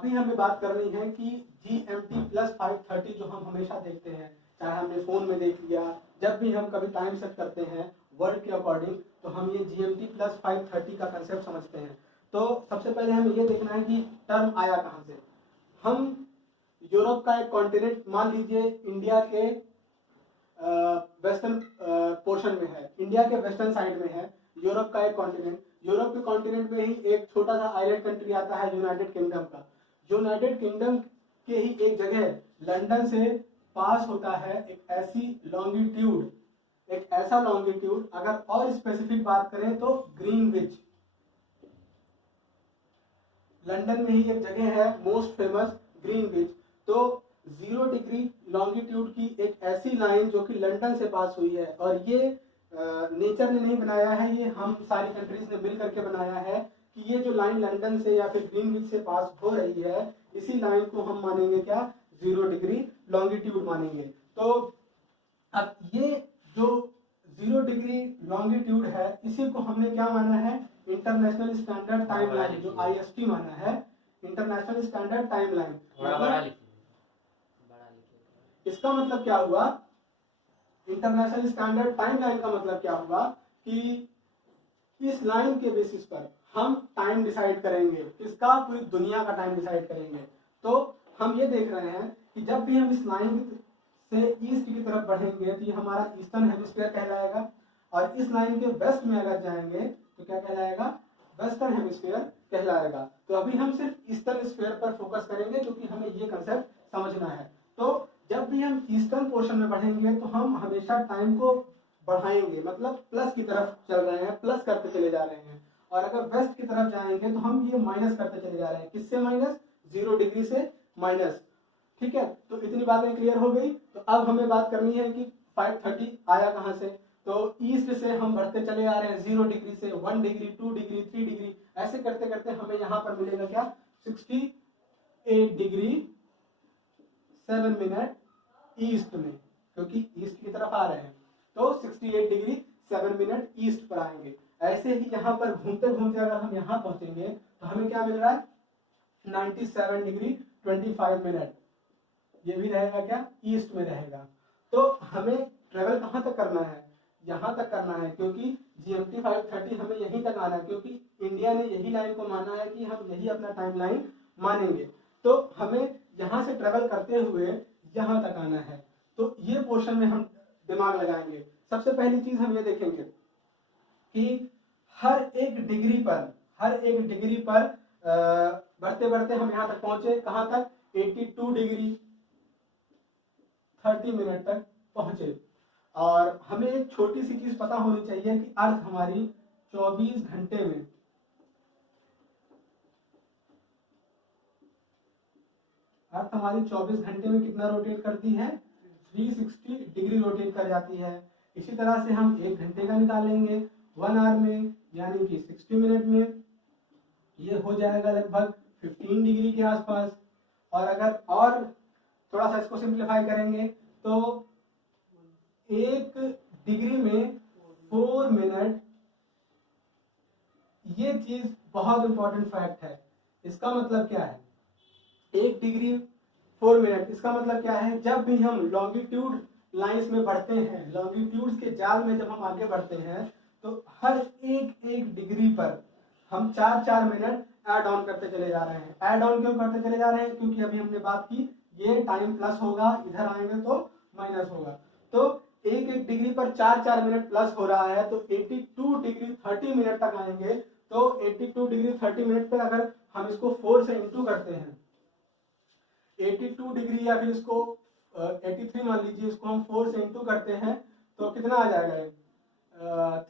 अभी हमें बात करनी है कि GMT प्लस 530 जो हम हमेशा देखते हैं, चाहे हमने फोन में देख लिया, जब भी हम कभी टाइम सेट करते हैं वर्ड के अकॉर्डिंग, तो हम ये GMT प्लस 530 का कंसेप्ट समझते हैं। तो सबसे पहले हमें ये देखना है कि टर्म आया कहाँ से। हम यूरोप का एक कॉन्टिनेंट मान लीजिए इंडिया के वेस्टर्न पोर्शन में है, इंडिया के वेस्टर्न साइड में है यूरोप का एक कॉन्टिनेंट। यूरोप के कॉन्टिनेंट में ही एक छोटा सा आइलैंड कंट्री आता है यूनाइटेड किंगडम का। यूनाइटेड किंगडम के ही एक जगह लंदन से पास होता है एक ऐसी लॉन्गिट्यूड, एक ऐसा लॉन्गिट्यूड, अगर और स्पेसिफिक बात करें तो ग्रीनविच। लंदन में ही एक जगह है मोस्ट फेमस ग्रीनविच। तो 0 डिग्री लॉन्गिट्यूड की एक ऐसी लाइन जो कि लंदन से पास हुई है, और ये नेचर ने नहीं बनाया है, ये हम सारी कंट्रीज ने मिल करके बनाया है कि ये जो लाइन लंदन से या फिर ग्रीनविच से पास हो रही है, इसी लाइन को हम मानेंगे क्या, 0 डिग्री लॉन्गिट्यूड मानेंगे। तो अब ये जो 0 डिग्री लॉन्गिट्यूड है, इसी को हमने क्या माना है, इंटरनेशनल स्टैंडर्ड टाइम लाइन, जो IST माना है, इंटरनेशनल स्टैंडर्ड टाइम लाइन। इसका मतलब क्या हुआ, इंटरनेशनल स्टैंडर्ड टाइम लाइन का मतलब क्या हुआ कि इस लाइन के बेसिस पर हम टाइम डिसाइड करेंगे, किसका, पूरी दुनिया का टाइम डिसाइड करेंगे। तो हम ये देख रहे हैं कि जब भी हम इस लाइन से ईस्ट की तरफ बढ़ेंगे तो ये हमारा ईस्टर्न हेमिस्फीयर कहलाएगा, और इस लाइन के वेस्ट में अगर जाएंगे तो क्या कहलाएगा, वेस्टर्न हेमिस्फीयर कहलाएगा। तो अभी हम सिर्फ ईस्टर्न स्फीयर पर फोकस करेंगे क्योंकि हमें ये कंसेप्ट समझना है। तो जब भी हम ईस्टर्न पोर्शन में बढ़ेंगे तो हम हमेशा टाइम को बढ़ाएंगे, मतलब प्लस की तरफ चल रहे हैं, प्लस करते चले जा रहे हैं। और अगर वेस्ट की तरफ जाएंगे तो हम ये माइनस करते चले जा रहे हैं। किससे माइनस, 0 डिग्री से माइनस। ठीक है, तो इतनी बातें क्लियर हो गई। तो अब हमें बात करनी है कि 530 आया कहाँ से। तो ईस्ट से हम बढ़ते चले आ रहे हैं 0 डिग्री से 1 डिग्री, 2 डिग्री, 3 डिग्री, ऐसे करते करते हमें यहाँ पर मिलेगा क्या, 68 डिग्री 7 मिनट ईस्ट में, क्योंकि ईस्ट की तरफ आ रहे हैं तो 68 डिग्री 7 मिनट ईस्ट पर आएंगे। ऐसे ही यहाँ पर घूमते घूमते अगर हम यहाँ पहुंचेंगे तो हमें क्या मिल रहा है, 97 डिग्री 25 मिनट, ये भी रहेगा क्या, ईस्ट में रहेगा। तो हमें ट्रेवल कहाँ तक करना है, यहाँ तक करना है, क्योंकि GMT 530 हमें यहीं तक आना है, क्योंकि इंडिया ने यही लाइन को माना है कि हम यही अपना टाइम लाइन मानेंगे। तो हमें यहाँ से ट्रेवल करते हुए यहाँ तक आना है। तो ये पोर्शन में हम दिमाग लगाएंगे। सबसे पहली चीज हम ये देखेंगे कि हर एक डिग्री पर बढ़ते बढ़ते हम यहाँ तक पहुंचे, कहाँ तक, 82 डिग्री 30 मिनट तक पहुंचे। और हमें एक छोटी सी चीज पता होनी चाहिए कि अर्थ हमारी 24 घंटे में कितना रोटेट करती है, 360 डिग्री रोटेट कर जाती है। इसी तरह से हम 1 घंटे का निकालेंगे 1 आवर में, यानी कि 60 मिनट में, ये हो जाएगा लगभग 15 डिग्री के आसपास। और अगर और थोड़ा सा इसको सिंप्लीफाई करेंगे तो 1 डिग्री में 4 मिनट, ये चीज बहुत इंपॉर्टेंट फैक्ट है। इसका मतलब क्या है, 1 डिग्री 4 मिनट, इसका मतलब क्या है, जब भी हम लॉन्गिट्यूड लाइंस में बढ़ते हैं, लॉन्गिट्यूड्स के जाल में जब हम आगे बढ़ते हैं, तो हर एक डिग्री पर हम 4-4 मिनट ऐड ऑन करते चले जा रहे हैं। ऐड ऑन क्यों करते चले जा रहे हैं, क्योंकि अभी हमने बात की ये टाइम प्लस होगा, इधर आएंगे तो माइनस होगा। तो 1-1 डिग्री पर 4-4 मिनट प्लस हो रहा है, तो 82 डिग्री 30 मिनट तक आएंगे। तो 82 डिग्री 30 मिनट पर अगर हम इसको 4 से इंटू करते हैं, 82 डिग्री या फिर इसको 83 मान लीजिए, इसको हम 4 से इंटू करते हैं तो कितना आ जाएगा,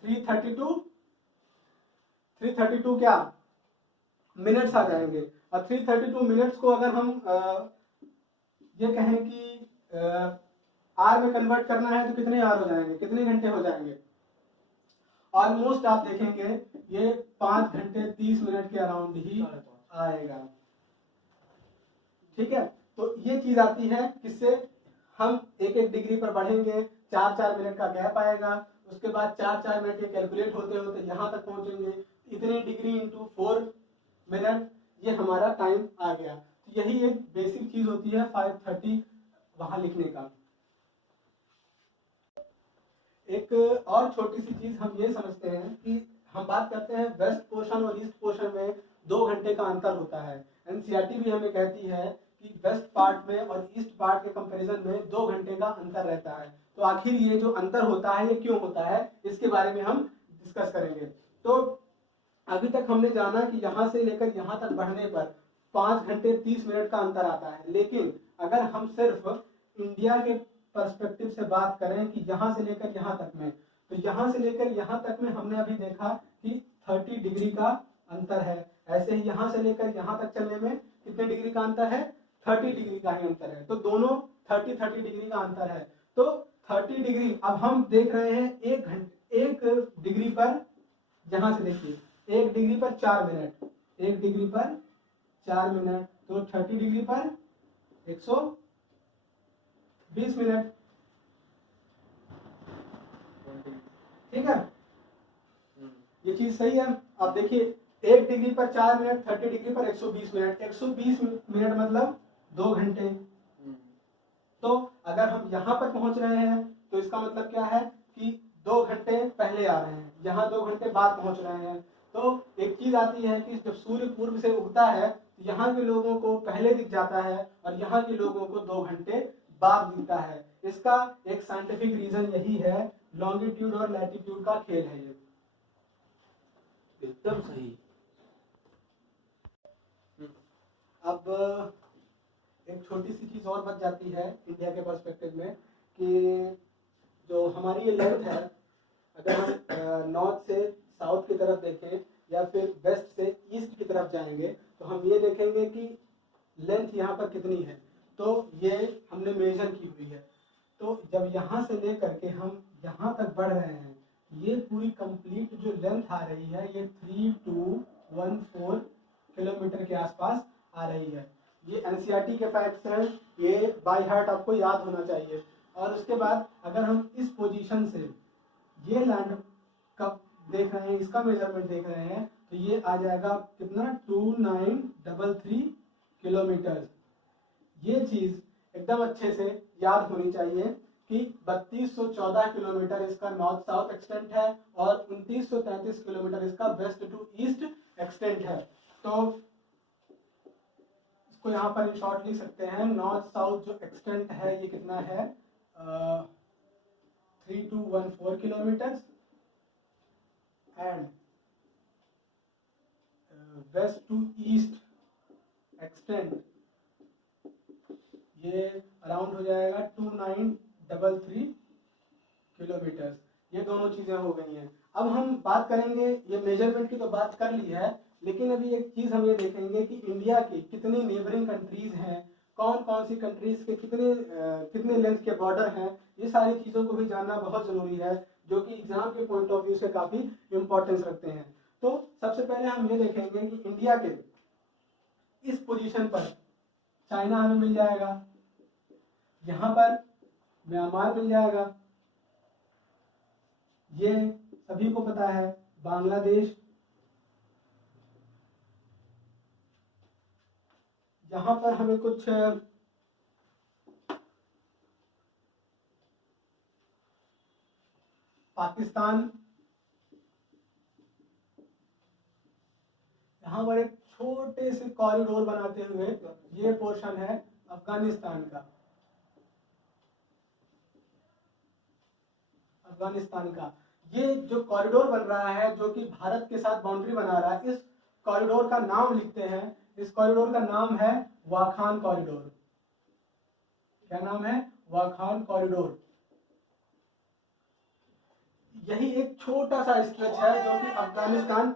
332 क्या मिनट्स आ जाएंगे। और 332 मिनट्स को अगर हम ये कहें कि आर में कन्वर्ट करना है तो कितने आर हो जाएंगे, कितने घंटे हो जाएंगे, ऑलमोस्ट आप देखेंगे ये 5 घंटे 30 मिनट के अराउंड ही आएगा। ठीक है, तो ये चीज आती है किससे, हम 1-1 डिग्री पर बढ़ेंगे, 4-4 मिनट का गैप आएगा, उसके बाद 4-4 मिनट ये कैलकुलेट होते होते यहाँ तक पहुंचेंगे, इतने डिग्री इंटू 4 मिनट, ये हमारा टाइम आ गया। यही एक बेसिक चीज होती है 5:30 वहां लिखने का। एक और छोटी सी चीज हम ये समझते हैं कि हम बात करते हैं वेस्ट पोर्शन और ईस्ट पोर्शन में 2 घंटे का अंतर होता है। एनसीईआरटी भी हमें कहती है कि वेस्ट पार्ट में और ईस्ट पार्ट के कंपैरिजन में 2 घंटे का अंतर रहता है। तो आखिर ये जो अंतर होता है ये क्यों होता है, इसके बारे में हम डिस्कस करेंगे। तो अभी तक हमने जाना कि यहाँ से लेकर यहाँ तक बढ़ने पर 5 घंटे 30 मिनट का अंतर आता है, लेकिन अगर हम सिर्फ इंडिया के पर्सपेक्टिव से बात करें कि यहाँ से लेकर यहाँ तक में, तो यहाँ से लेकर यहाँ तक में हमने अभी देखा कि 30 डिग्री का अंतर है। ऐसे ही यहाँ से लेकर यहाँ तक चलने में कितने डिग्री का अंतर है, 30 डिग्री का ही अंतर है। तो दोनों 30 डिग्री का अंतर है। तो 30 डिग्री, अब हम देख रहे हैं 1 डिग्री पर, यहाँ से देखिए 1 डिग्री पर 4 मिनट, 1 डिग्री पर 4 मिनट, तो 30 डिग्री पर 120 मिनट। ठीक है, ये चीज सही है। अब देखिए 1 डिग्री पर 4 मिनट, 30 डिग्री पर 120 मिनट, 120 मिनट मतलब 2 घंटे। तो अगर हम यहाँ पर पहुंच रहे हैं तो इसका मतलब क्या है कि 2 घंटे पहले आ रहे हैं, यहाँ 2 घंटे बाद पहुंच रहे हैं। तो एक चीज आती है कि जब सूर्य पूर्व से उगता है तो यहाँ के लोगों को पहले दिख जाता है और यहाँ के लोगों को 2 घंटे बाद दिखता है। इसका एक साइंटिफिक रीजन यही है, लॉन्गिट्यूड और लैटिट्यूड का खेल है ये। एकदम सही। अब एक छोटी सी चीज और बच जाती है इंडिया के पर्सपेक्टिव में कि जो हमारी ये लेंथ है, अगर हम नॉर्थ से साउथ की तरफ देखें या फिर वेस्ट से ईस्ट की तरफ जाएंगे तो हम ये देखेंगे कि लेंथ यहाँ पर कितनी है। तो ये हमने मेजर की हुई है। तो जब यहाँ से लेकर के हम यहाँ तक बढ़ रहे हैं, ये पूरी कंप्लीट जो लेंथ आ रही है ये 3214 किलोमीटर के आसपास आ रही है। ये एनसीईआरटी के फैक्ट्स हैं, ये बाय हार्ट आपको याद होना चाहिए। और उसके बाद अगर हम इस पोजीशन से ये लैंड कब देख रहे हैं, इसका मेजरमेंट देख रहे हैं, तो ये आ जाएगा कितना, 2933 किलोमीटर। ये चीज एकदम अच्छे से याद होनी चाहिए कि 3214 किलोमीटर इसका नॉर्थ साउथ एक्सटेंट है और 2933 किलोमीटर इसका वेस्ट टू ईस्ट एक्सटेंट है। तो इसको यहाँ पर इन शॉर्ट लिख सकते हैं, नॉर्थ साउथ जो एक्सटेंट है ये कितना है, 3214 kilometre and west to east extent ये अराउंड हो जाएगा 2933 किलोमीटर। ये दोनों चीजें हो गई हैं। अब हम बात करेंगे, ये मेजरमेंट की तो बात कर ली है, लेकिन अभी एक चीज हम ये देखेंगे कि इंडिया की कितनी नेबरिंग कंट्रीज हैं, कौन कौन सी कंट्रीज के कितने लेंथ के बॉर्डर हैं। ये सारी चीजों को भी जानना बहुत जरूरी है, जो कि एग्जाम के पॉइंट ऑफ व्यू से काफी इंपॉर्टेंस रखते हैं। तो सबसे पहले हम ये देखेंगे कि इंडिया के इस पोजीशन पर चाइना हमें मिल जाएगा, यहाँ पर म्यांमार मिल जाएगा, ये सभी को पता है, बांग्लादेश, यहाँ पर हमें कुछ पाकिस्तान, यहाँ पर एक छोटे से कॉरिडोर बनाते हुए ये पोर्शन है अफगानिस्तान का, ये जो कॉरिडोर बन रहा है जो कि भारत के साथ बाउंड्री बना रहा है, इस कॉरिडोर का नाम लिखते हैं, इस कॉरिडोर का नाम है वाखान कॉरिडोर। क्या नाम है, वाखान कॉरिडोर। यही एक छोटा सा स्ट्रेच है जो कि अफगानिस्तान,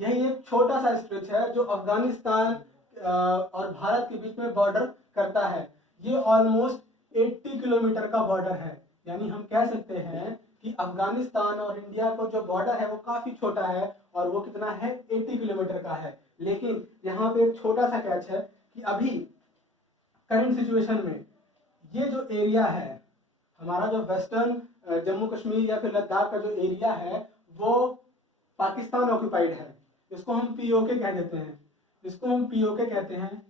यही एक छोटा सा स्ट्रेच है जो अफगानिस्तान और भारत के बीच में बॉर्डर करता है। ये ऑलमोस्ट 80 किलोमीटर का बॉर्डर है। यानी हम कह सकते हैं कि अफगानिस्तान और इंडिया को जो बॉर्डर है वो काफी छोटा है और वो कितना है, 80 किलोमीटर का है। लेकिन यहाँ पे एक छोटा सा कैच है कि अभी करंट सिचुएशन में ये जो एरिया है हमारा, जो वेस्टर्न जम्मू कश्मीर या फिर लद्दाख का जो एरिया है वो पाकिस्तान ऑक्यूपाइड है। इसको हम पीओके कह देते हैं, इसको हम पीओके कहते हैं,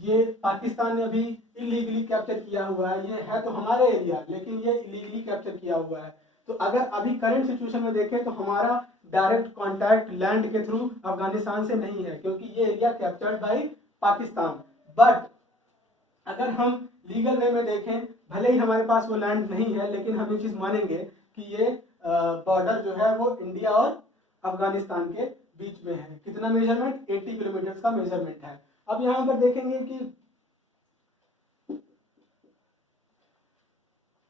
ये पाकिस्तान ने अभी इलीगली कैप्चर किया हुआ है, ये है तो हमारे एरिया लेकिन ये इलीगली कैप्चर किया हुआ है। तो अगर अभी करंट सिचुएशन में देखें तो हमारा डायरेक्ट कांटेक्ट लैंड के थ्रू अफगानिस्तान से नहीं है क्योंकि ये area captured by Pakistan. But अगर हम लीगल वे में देखें, भले ही हमारे पास वो लैंड नहीं है लेकिन हम ये चीज मानेंगे कि ये बॉर्डर जो है वो इंडिया और अफगानिस्तान के बीच में है। कितना मेजरमेंट? 80 किलोमीटर का मेजरमेंट है। अब यहाँ पर देखेंगे कि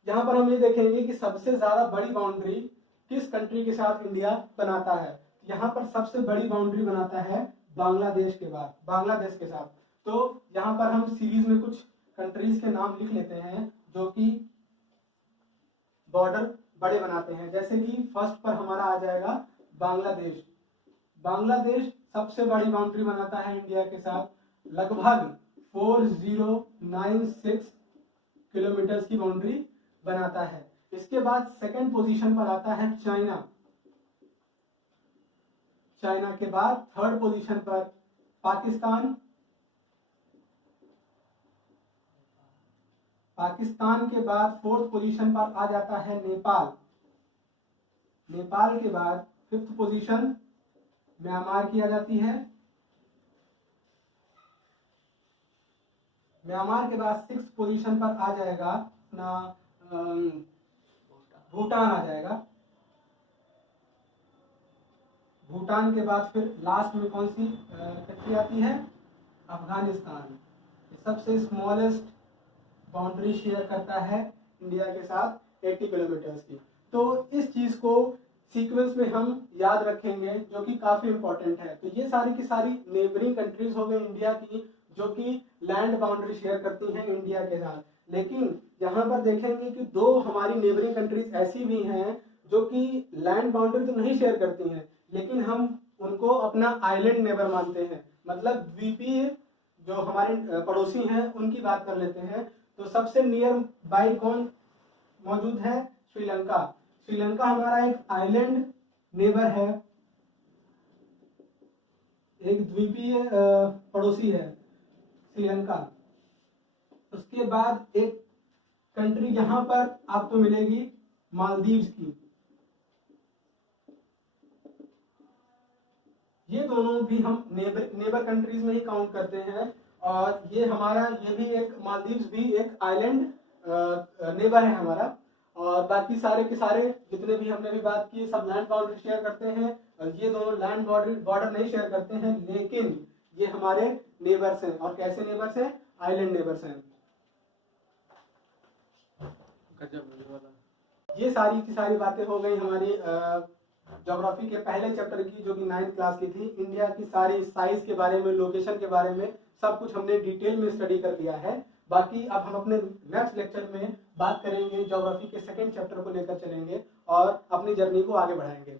यहाँ पर हम ये देखेंगे कि सबसे ज्यादा बड़ी बाउंड्री किस कंट्री के साथ इंडिया बनाता है। यहाँ पर सबसे बड़ी बाउंड्री बनाता है बांग्लादेश के बाद, बांग्लादेश के साथ। तो यहाँ पर हम सीरीज में कुछ कंट्रीज के नाम लिख लेते हैं जो कि बॉर्डर बड़े बनाते हैं। जैसे कि फर्स्ट पर हमारा आ जाएगा बांग्लादेश। बांग्लादेश सबसे बड़ी बाउंड्री बनाता है इंडिया के साथ, लगभग 4096 किलोमीटर की बाउंड्री बनाता है। इसके बाद सेकंड पोजीशन पर आता है चाइना। चाइना के बाद थर्ड पोजीशन पर पाकिस्तान। पाकिस्तान के बाद फोर्थ पोजीशन पर आ जाता है नेपाल। नेपाल के बाद फिफ्थ पोजीशन म्यांमार की आ जाती है। म्यांमार के बाद सिक्स पोजीशन पर आ जाएगा अपना भूटान आ जाएगा। भूटान के बाद फिर लास्ट में कौन सी कंट्री आती है? अफगानिस्तान। सबसे स्मॉलेस्ट बाउंड्री शेयर करता है इंडिया के साथ 80 किलोमीटर की। तो इस चीज को सीक्वेंस में हम याद रखेंगे जो कि काफी इंपॉर्टेंट है। तो ये सारी की सारी नेबरिंग कंट्रीज हो गई इंडिया की जो कि लैंड बाउंड्री शेयर करती हैं इंडिया के साथ। लेकिन यहाँ पर देखेंगे कि दो हमारी नेबरिंग कंट्रीज ऐसी भी हैं जो कि लैंड बाउंड्री तो नहीं शेयर करती हैं लेकिन हम उनको अपना आइलैंड नेबर मानते हैं। मतलब द्वीपीय जो हमारे पड़ोसी हैं उनकी बात कर लेते हैं। तो सबसे नियर बाई कौन मौजूद है? श्रीलंका। श्रीलंका हमारा एक आइलैंड नेबर है, एक द्वीपीय पड़ोसी है श्रीलंका। उसके बाद एक कंट्री यहाँ पर आपको मिलेगी मालदीव्स की। ये दोनों भी हम नेबर कंट्रीज में ही काउंट करते हैं। और ये हमारा ये भी एक मालदीव्स भी एक आइलैंड नेबर है हमारा। और बाकी सारे के सारे जितने भी हमने भी बात की सब लैंड बाउंड्री शेयर करते हैं। और ये दोनों लैंड बॉर्डर नहीं शेयर करते हैं लेकिन ये हमारे नेबर्स हैं। और कैसे नेबर्स हैं? आइलैंड नेबर्स हैं। ये सारी की सारी बातें हो गई हमारी ज्योग्राफी के पहले चैप्टर की जो कि 9th क्लास की थी। इंडिया की सारी साइज के बारे में, लोकेशन के बारे में सब कुछ हमने डिटेल में स्टडी कर लिया है। बाकी अब हम अपने नेक्स्ट लेक्चर में बात करेंगे, ज्योग्राफी के सेकंड चैप्टर को लेकर चलेंगे और अपनी जर्नी को आगे बढ़ाएंगे।